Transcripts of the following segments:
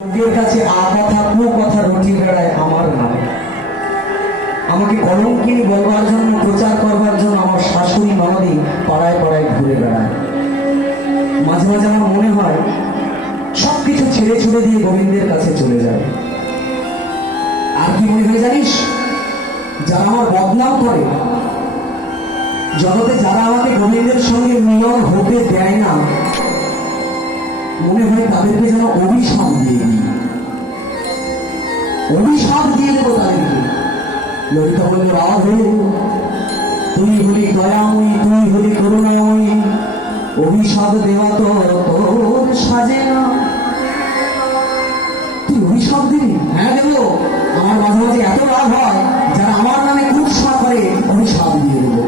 লোকের কাছে আ কথা কু কথা রটি বেড়ায় আমার নামে। আমাকে কলঙ্কিনী বলবার জন্য, প্রচার করবার জন্য আমার শাশুড়ি ননদী পাড়ায় পাড়ায় ঘুরে বেড়ায়। মাঝে মাঝে আমার মনে হয়, সবকিছু ছেড়ে ছুড়ে দিয়ে গোবিন্দের কাছে চলে যায়। আর কি মনে হয় জানিস? যারা আমার বদনাম করে, জগতে যারা আমাকে গোবিন্দের সঙ্গে মিলন হতে দেয় না, মনে হয় তাদেরকে যেন ললিতা তুই হলি দয়াময়ী, তুই হলি করুণাময়ী, অভিশাপ দেওয়া তো তোর সাজে না। তুই অভিশাপ দিবি হ্যাঁ দেবো, আমার মাঝে মাঝে এত রাগ হয়, যারা আমার নামে কুৎসা করে, অভিশাপ দিয়ে দেবো।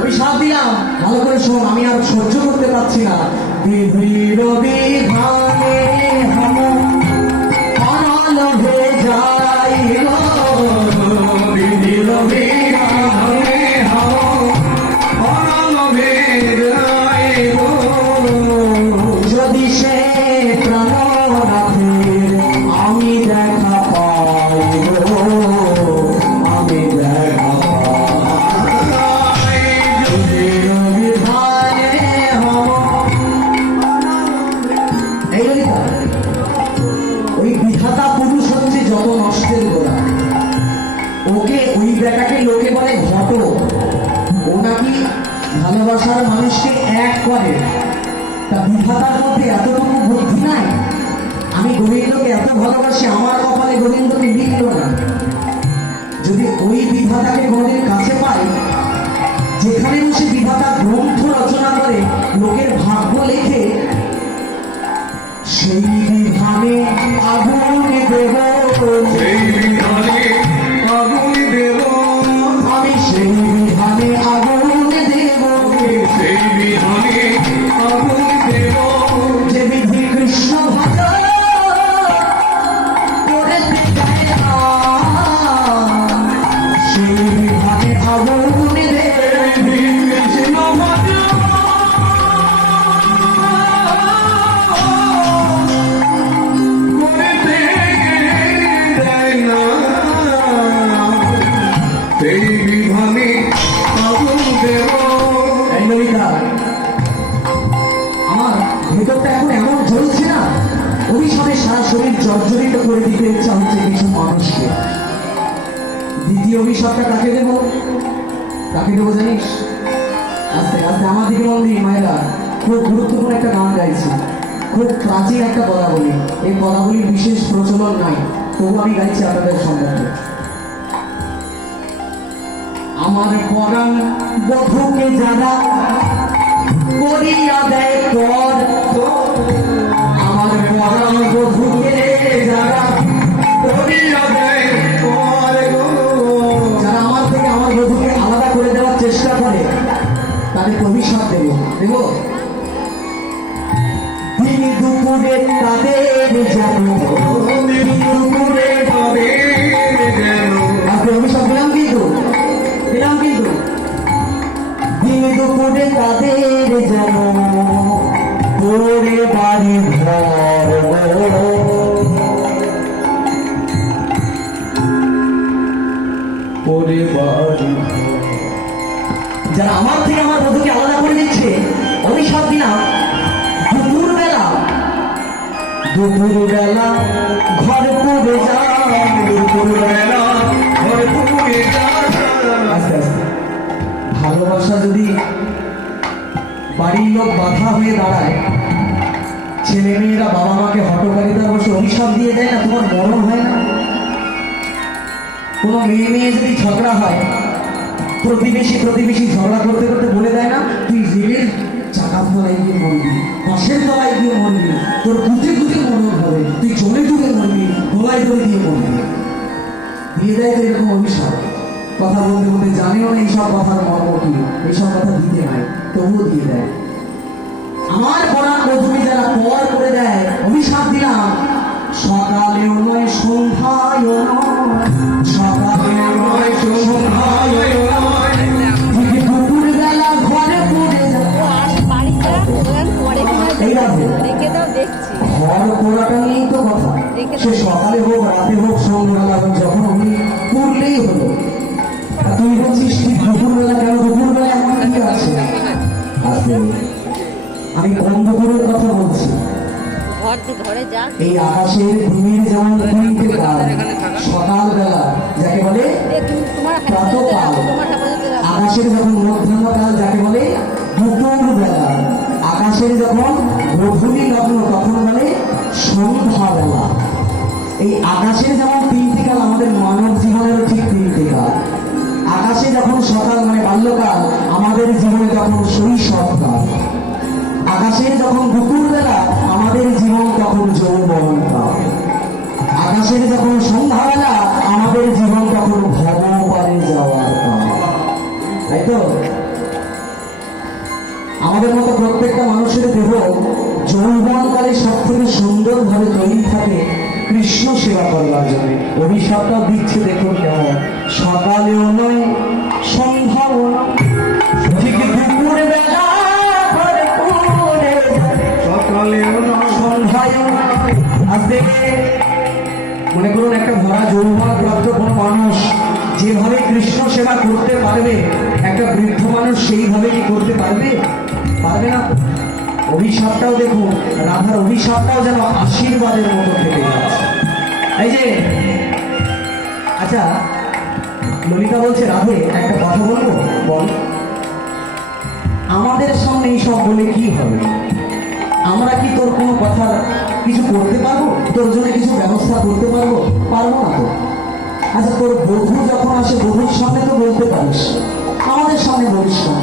অভিশাপ দিলাম, ভালো করে শোন, আমি আর সহ্য করতে পারছি না। বিধির বিধানে হম এতটুকু বুদ্ধি নাই। আমি গোবিন্দকে এত ভালোবাসি, আমার কপালে গোবিন্দকে লিখল না। যদি ওই বিধাতাকে কোনোদিন কাছে পাই, যেখানে বসে বিধাতা গ্রন্থ রচনা করে, লোকের ভাগ্য লেখে, সেই আমার দিকে মন দিই মায়েরা, খুব গুরুত্বপূর্ণ একটা গান গাইছি। খুব প্রাচীন একটা পদাবলী। এই পদাবলীর বিশেষ প্রচলন নাই। তবু আমি গাইছি আপনাদের সম্বন্ধে আমার পরাণ বধুকে যারা করিয়া দেয় পর আমার পরাণ বধুকে যারা করিয়া তাদের অভিশাপ দেব। দেব? দিন দুপুরে তাদের যেন দুপুরে তবে যেন আজকে অভিশাপ দিলাম কিন্তু। দিলাম কিন্তু। দিন দুপুরে তাদের যেন তোরে বাড়ি ঘর পরিবার যারা আমার থেকে আমার বধুকে আলাদা করে দিচ্ছে অভিশাপ দিলাম। দুপুর বেলা দুপুর ঘর পুড়ে যায় দুপুর ঘর আস্তে আস্তে। ভালোবাসা যদি বাড়ির লোক বাধা হয়ে দাঁড়ায় ছেলে মেয়েরা বাবা মাকে হটকারিতার বসে অভিশাপ দিয়ে দেয় না, তোমার মরণ হয় না? কোনো মেয়ে মেয়ে যদি ঝগড়া হয় প্রতিবেশী প্রতিবেশী ঝগড়া করতে করতে বলে দেয় না, তুই রেলের চাকা তলায় গিয়ে মরবি বাসের তলায় গিয়ে মরবি, তোর গুটে গুটে মরণ হবে, তুই চলে চলে মরবি দোলায় দোলে দিয়ে মরবি। দিয়ে দেয় তো এরকম অভিশাপ। কথা বলতে বলতে জানিও না এইসব কথার মর্ম কি, এইসব কথা দিতে নাই তবুও দিয়ে দেয়। আমার পড়ার বধুকে যারা পর করে দেয়, অভিশাপ দিলাম, সকালেও নয়, সন্ধ্যায়ও নয় এই আকাশের ঘুমিয়ে যেমন তিনটে কাল সকালবেলা যাকে বলে প্রাতঃকাল। আকাশের যখন মধ্যাহ্নকাল যাকে বলে দুপুরবেলা, আকাশের যখন গধূলি লগ্ন তখন বলে সন্ধ্যাবেলা এই আকাশের যেমন তিনটি কাল আমাদের মানব জীবনের ঠিক তিনটি কাল আকাশে যখন সকাল মানে বাল্যকাল, আমাদের জীবনে তখন শৈশবকাল আকাশে যখন দুপুরবেলা, আমাদের জীবন তখন যৌবন কাল আকাশের যখন সন্ধ্যাবেলা, আমাদের জীবন তখন ভগবানে যাওয়ার তাই তো? আমাদের মতো প্রত্যেকটা মানুষের দেহ যৌবনকালে সব থেকে সুন্দরভাবে তৈরি থাকে কৃষ্ণ সেবা করবার জন্য। অভিশাপটা দিচ্ছে দেখুন কেমন। সকালেও নয়, সন্ধ্যাও নয়। মনে করুন একটা ভরা যৌবন প্রাপ্ত কোন মানুষ যেভাবে কৃষ্ণ সেবা করতে পারবে, একটা বৃদ্ধ মানুষ সেইভাবে কি করতে পারবে? পারবে না? অভিশাপটাও দেখুন, রাধার অভিশাপটাও যেন আশীর্বাদের মতো থেকে এই যে আচ্ছা ললিতা বলছে, রাধে, একটা কথা বলব? বল। আমাদের সামনে এইসব বলে কি হবে? আমরা কি তোর কোনো কথা কিছু করতে পারব? তোর জন্য কিছু ব্যবস্থা করতে পারব? পারব না তো। আচ্ছা তোর বধূ যখন আসে বধূর সামনে তো বলতে পারিস। আমাদের সামনে বলিস না।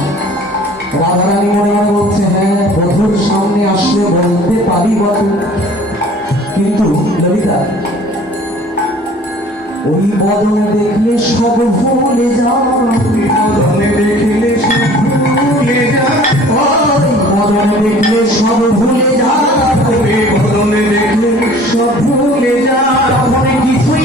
রাধারানী মনে মনে বলছে হ্যাঁ বধুর সামনে আসলে বলতে পারি বটে। কিন্তু ললিতা, ওই বদল দেখলে সব ভুলে যাও বদনে দেখিলে সে ভুলে যায় বদল দেখলে সব ভুলে যাও ওরে বদনে দেখলে সব ভুলে যা কিছুই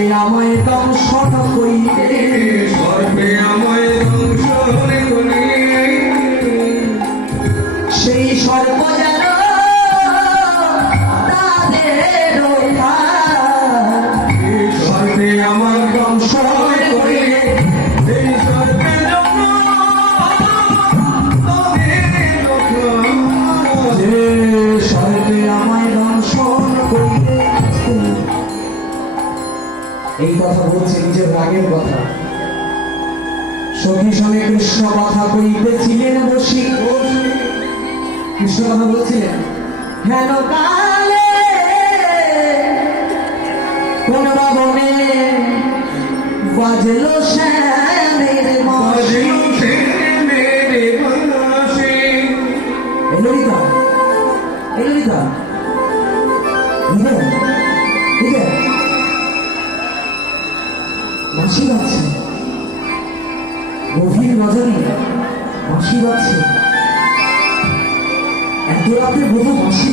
সর্বে আমায় দংশন করিতে। সর্বে আমায় করে সেই সর্ব এই কথা বলছে নিজের রাগের কথা। সখী সঙ্গে কৃষ্ণ কথা কইতেছিলেন বসি। কৃষ্ণ কথা বলছিলেন হেন কালে কোন বাবনে বাজলো শ্যামের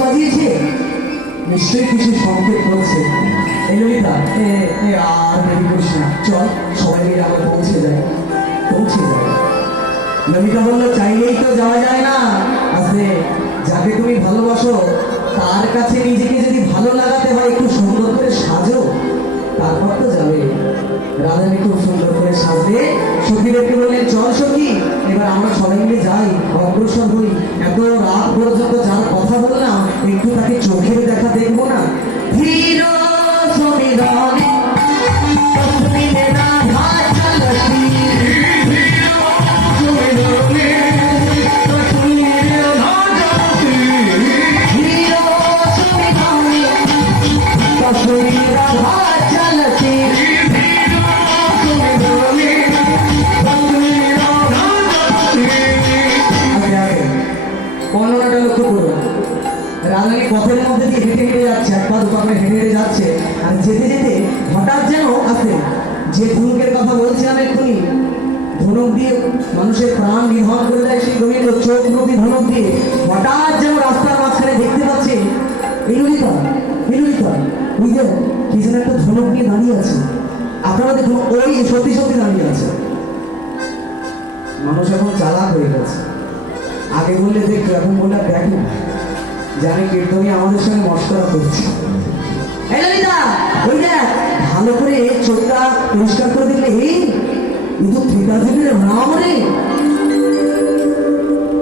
বাজিয়েছে? নিশ্চয়ই কিছু সংকেত করছে। এই আর দেরি করিস না। চল, সবাই মিলে আমরা পৌঁছে যাই। পৌঁছে যাই। ললিতা বলল, চাইলেই তো যাওয়া যায় না। আসলে যাকে তুমি ভালোবাসো, তার কাছে নিজেকে যদি ভালো লাগাতে হয়, একটু সুন্দর করে সাজো, তারপর তো যাবে। রাধানি খুব সুন্দর করে সাজলে সখীদেরকে আমরা সবাই মিলে যাই অগ্রসর হই, এত রাত পর্যন্ত যার কথা বললাম একটু তাকে চোখের দেখা দেখব না। ধীর পথের হেঁটে হেঁটে যাচ্ছে এক পা দু পা করে হেঁটে হেঁটে যাচ্ছে। আর যেতে যেতে হঠাৎ যেন আসে যে ধনুকের কথা বলছিলাম এক্ষুনি, ধনুক দিয়ে মানুষের প্রাণ নিধন করে দেয় সেই রবীন্দ্র, চোখ রবি ধনুক দিয়ে। হঠাৎ যেন রাস্তার মাঝখানে দেখতে পাচ্ছে ললিতা ওই যে কি যেন একটা ধনুক নিয়ে দাঁড়িয়ে আছে। আপনারা দেখুন, ওই সত্যি সত্যি দাঁড়িয়ে আছে। মানুষ এখন চালাক হয়ে গেছে। আগে বললে দেখতো এখন বললে দেখো। জানি কীর্তনী আমাদের সঙ্গে মস্করা করছে। ভালো করে চোখটা পরিষ্কার করে দেখলে হে কিন্তু ত্রিতাজিদের রাম রে।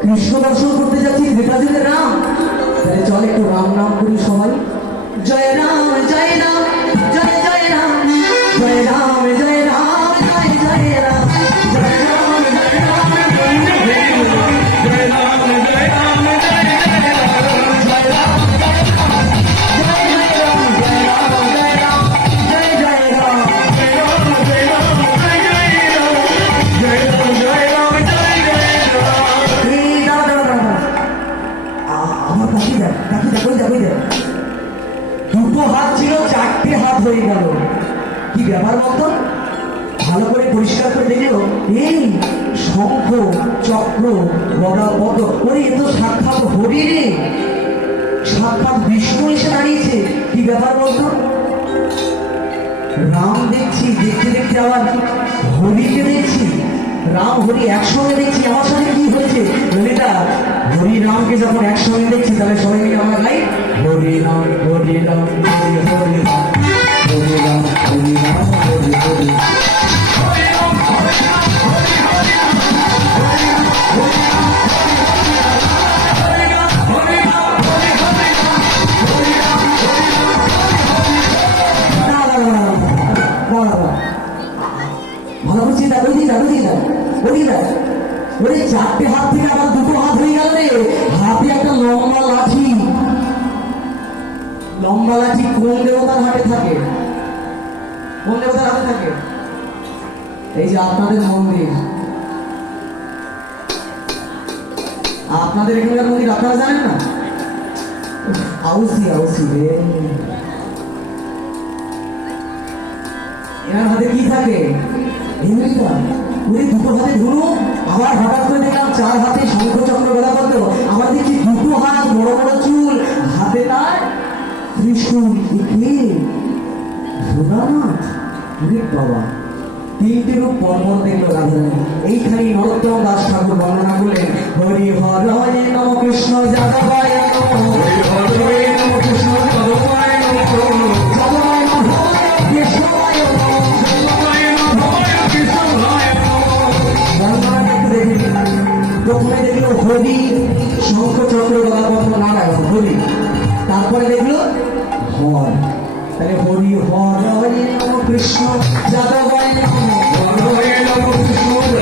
কৃষ্ণ দর্শন করতে যাচ্ছি ত্রিতাজিদের রাম। তাহলে চল একটু রাম নাম করি সবাই। জয় রাম জয় রাম। আমার কাকি দেখ কাকি দেখ, ওই দেখ দুটো হাত ছিল, চারটে হাত হয়ে গেল। কি ব্যাপার বলতো? ভালো করে পরিষ্কার করে দেখল এই শঙ্খ, চক্র গদা পদ ওরে, এ তো সাক্ষাৎ হরি রে সাক্ষাৎ বিষ্ণু এসে দাঁড়িয়েছে। কি ব্যাপার বলতো? রাম দেখছি, দেখতে দেখতে আবার হরিকে দেখছি। রাম, হরি একসঙ্গে দেখছি, আমার সাথে কি হয়েছে ললিতা হরি রামকে যখন একসঙ্গে দেখছি, তাহলে সবাই মিলে আমরা গাই, হরি রাম হরি রাম, হরি হরি। থাকে। কোন দেবতার হাতে থাকে। এই যে আপনাদের মন্দির। আপনাদের এখানকার মন্দির আপনারা জানেন না? আউসি আউসি রে। এনার হাতে কি থাকে? এমনিটা উনি দুটো হাতে ধরু আবার হঠাৎ করে দেখলাম তিনটে রূপ পরপর দেখল রাধারানী এইখানে নরোত্তম দাস ঠাকুর বর্ণনা করলেন, হরি হর হরে নম কৃষ্ণ যাদবায় নম যাদবায় নম কৃষ্ণায় নম নম একটু দেখে নিন। প্রথমে দেখল হরি হরি। তারপরে দেখল হর। তাহলে হরি হর হরি নম কৃষ্ণ যাদবায় নম।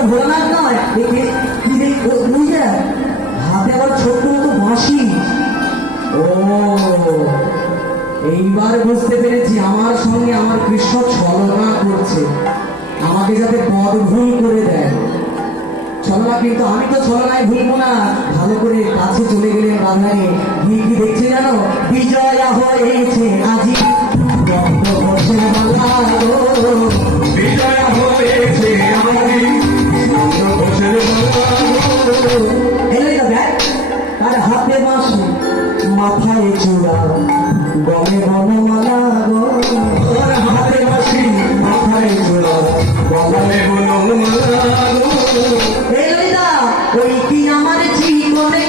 আর এইবার বুঝতে পেরেছি আমার সঙ্গে আমার কৃষ্ণ ছলনা করছে। আমাকে যাতে পদ ভুল করে দেয়। ছলনা কিন্তু আমি তো ছলনায় ভুলবো না। ভালো করে কাছে চলে গেলেন রাধারানী। কি কি দেখছে জানো? বিজয়া হয়েছে আজি। বিজয় হয়েছে আমি তার হাতে বাঁশি মাথায় চূড়া গলে বনমালা গো ওর হাতে বাসি মাথায় চূড়া গলায় বনমালা এই ললিতা ওই কি আমার জীবনে